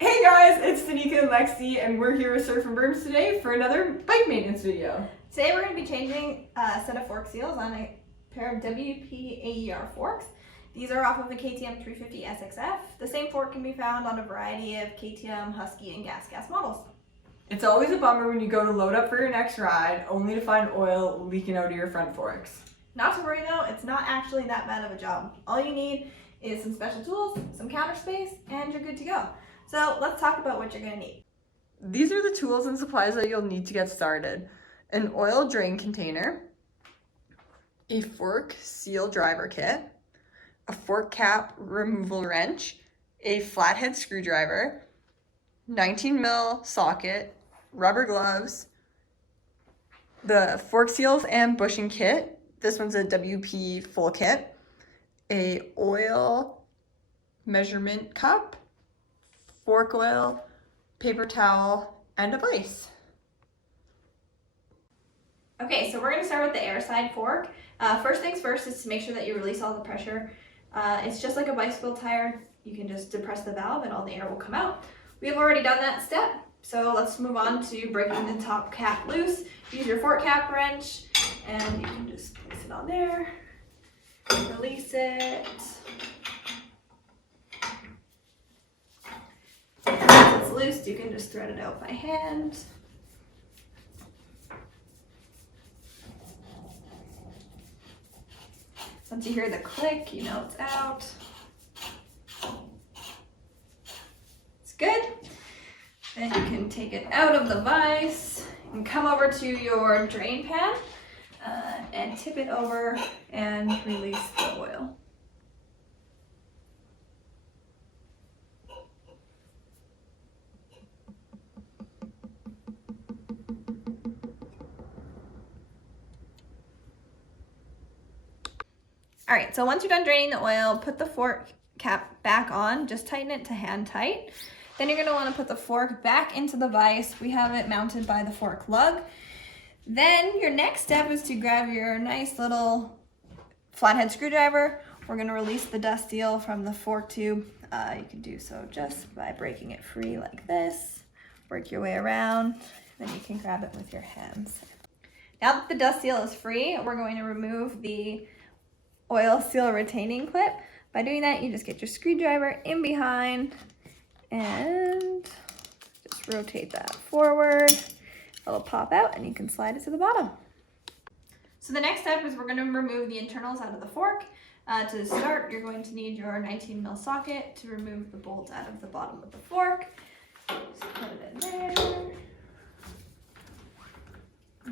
Hey guys, it's Danica and Lexi, and we're here with Surf and Burns today for another bike maintenance video. Today we're going to be changing a set of fork seals on a pair of WP AER forks. These are off of the KTM 350 SXF. The same fork can be found on a variety of KTM, Husky, and Gas models. It's always a bummer when you go to load up for your next ride, only to find oil leaking out of your front forks. Not to worry though, it's not actually that bad of a job. All you need is some special tools, some counter space, and you're good to go. So let's talk about what you're going to need. These are the tools and supplies that you'll need to get started. An oil drain container, a fork seal driver kit, a fork cap removal wrench, a flathead screwdriver, 19mm socket, rubber gloves, the fork seals and bushing kit. This one's a WP full kit, a oil measurement cup, fork oil, paper towel, and a vise. Okay, so we're going to start with the air side fork. First things first is to make sure that you release all the pressure. It's just like a bicycle tire. You can just depress the valve and all the air will come out. We have already done that step, so let's move on to breaking the top cap loose. Use your fork cap wrench and you can just place it on there, release it. Once it's loose, you can just thread it out by hand. Once you hear the click, you know it's out. It's good. Then you can take it out of the vise and come over to your drain pan and tip it over and release the oil. All right, so once you're done draining the oil, put the fork cap back on, just tighten it to hand tight. Then you're gonna wanna put the fork back into the vise. We have it mounted by the fork lug. Then your next step is to grab your nice little flathead screwdriver. We're gonna release the dust seal from the fork tube. You can do so just by breaking it free like this. Work your way around, then you can grab it with your hands. Now that the dust seal is free, we're going to remove the oil seal retaining clip. By doing that, you just get your screwdriver in behind and just rotate that forward. It'll pop out and you can slide it to the bottom. So the next step is we're going to remove the internals out of the fork. To start, you're going to need your 19mm socket to remove the bolt out of the bottom of the fork. Just put it in there.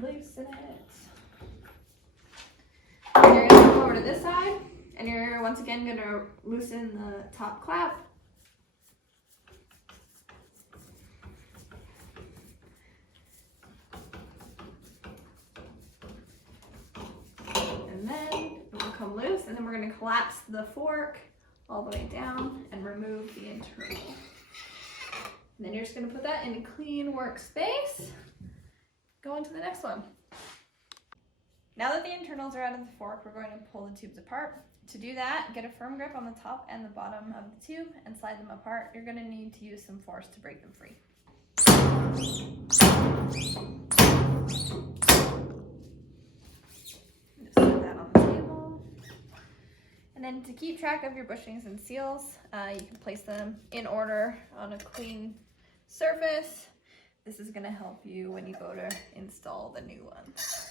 Loosen it. And you're going to go over to this side, and you're once again going to loosen the top clamp. And then it will come loose, and then we're going to collapse the fork all the way down and remove the internal. And then you're just going to put that in a clean workspace. Go on to the next one. Now that the internals are out of the fork, we're going to pull the tubes apart. To do that, get a firm grip on the top and the bottom of the tube and slide them apart. You're going to need to use some force to break them free. Just set that on the table. And then to keep track of your bushings and seals, you can place them in order on a clean surface. This is going to help you when you go to install the new ones.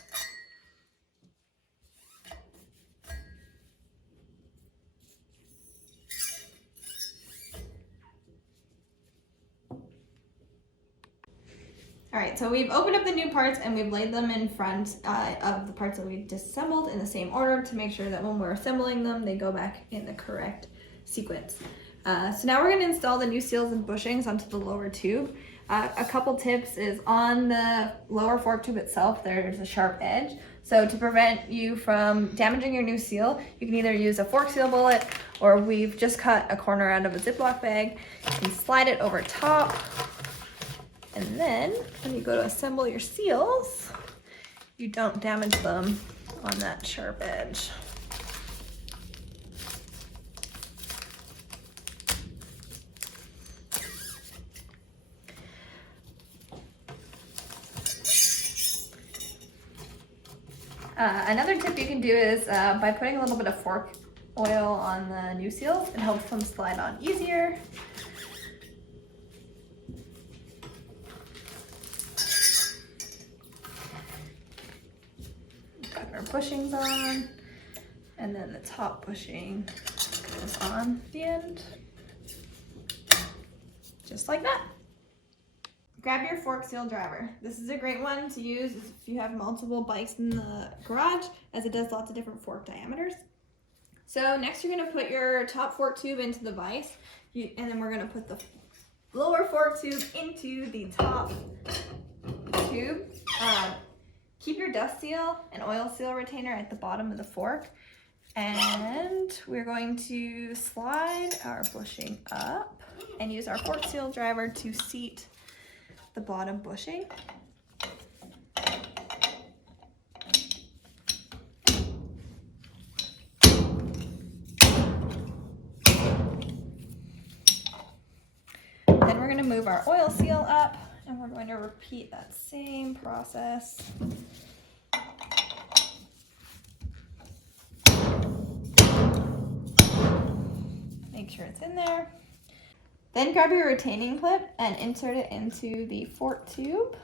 All right, so we've opened up the new parts and we've laid them in front of the parts that we disassembled in the same order to make sure that when we're assembling them, they go back in the correct sequence. So now we're going to install the new seals and bushings onto the lower tube. A couple tips is on the lower fork tube itself, there's a sharp edge. So to prevent you from damaging your new seal, you can either use a fork seal bullet or we've just cut a corner out of a Ziploc bag. You can slide it over top. And then when you go to assemble your seals, you don't damage them on that sharp edge. Another tip you can do is by putting a little bit of fork oil on the new seals, it helps them slide on easier. Put our bushings on, and then the top bushing is on the end, just like that. Grab your fork seal driver. This is a great one to use if you have multiple bikes in the garage, as it does lots of different fork diameters. So next you're going to put your top fork tube into the vise, and then we're going to put the lower fork tube into the top tube. Keep your dust seal and oil seal retainer at the bottom of the fork, and we're going to slide our bushing up and use our fork seal driver to seat the bottom bushing. Then we're going to move our oil seal up, and we're going to repeat that same process. Make sure it's in there. Then grab your retaining clip and insert it into the fork tube.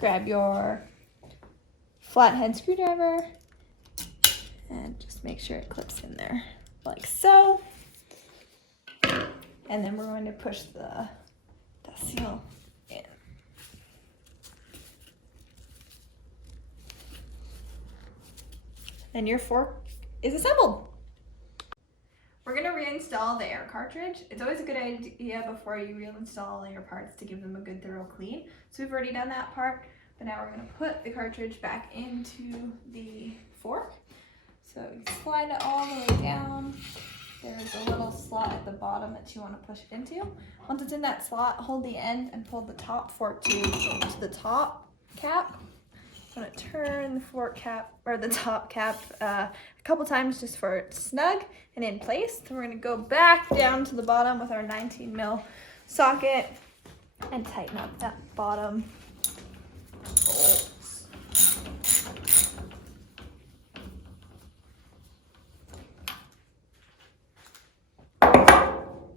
Grab your flathead screwdriver and just make sure it clips in there like so. And then we're going to push the seal in. Then your fork is assembled. We're going to reinstall the air cartridge. It's always a good idea before you reinstall all your parts to give them a good thorough clean. So we've already done that part, but now we're going to put the cartridge back into the fork. So you slide it all the way down. There's a little slot at the bottom that you want to push it into. Once it's in that slot, hold the end and pull the top fork tube into the top cap. I'm going to turn the fork cap, or the top cap, a couple times just for it snug and in place. Then we're going to go back down to the bottom with our 19 mil socket and tighten up that bottom bolts.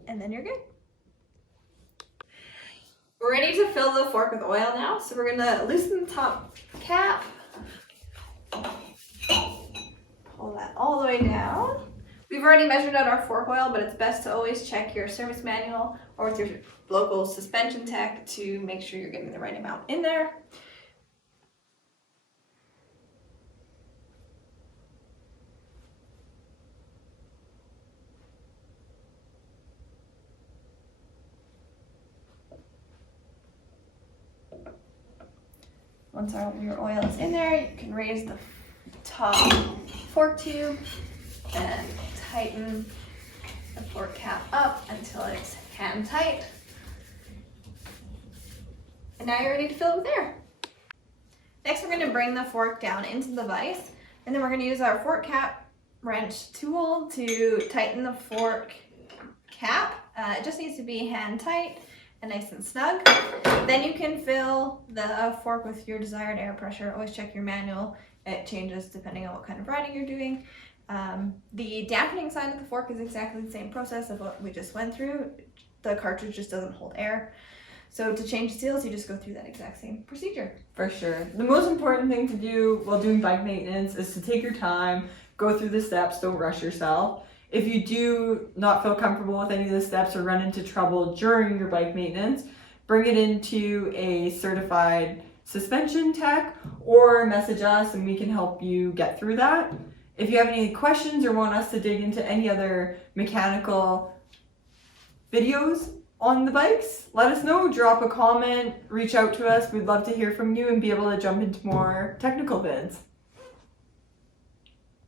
And then you're good. We're ready to fill the fork with oil now, so we're gonna loosen the top cap, pull that all the way down. We've already measured out our fork oil, but it's best to always check your service manual or with your local suspension tech to make sure you're getting the right amount in there. Once your oil is in there, you can raise the top fork tube and tighten the fork cap up until it's hand tight. And now you're ready to fill it with air. Next, we're going to bring the fork down into the vise, and then we're going to use our fork cap wrench tool to tighten the fork cap. It just needs to be hand tight and nice and snug. Then you can fill the fork with your desired air pressure. Always check your manual. It changes depending on what kind of riding you're doing. The dampening side of the fork is exactly the same process of what we just went through. The cartridge just doesn't hold air. So to change the seals, you just go through that exact same procedure. For sure. The most important thing to do while doing bike maintenance is to take your time, go through the steps, don't rush yourself. If you do not feel comfortable with any of the steps or run into trouble during your bike maintenance, bring it into a certified suspension tech or message us and we can help you get through that. If you have any questions or want us to dig into any other mechanical videos on the bikes, let us know, drop a comment, reach out to us. We'd love to hear from you and be able to jump into more technical vids.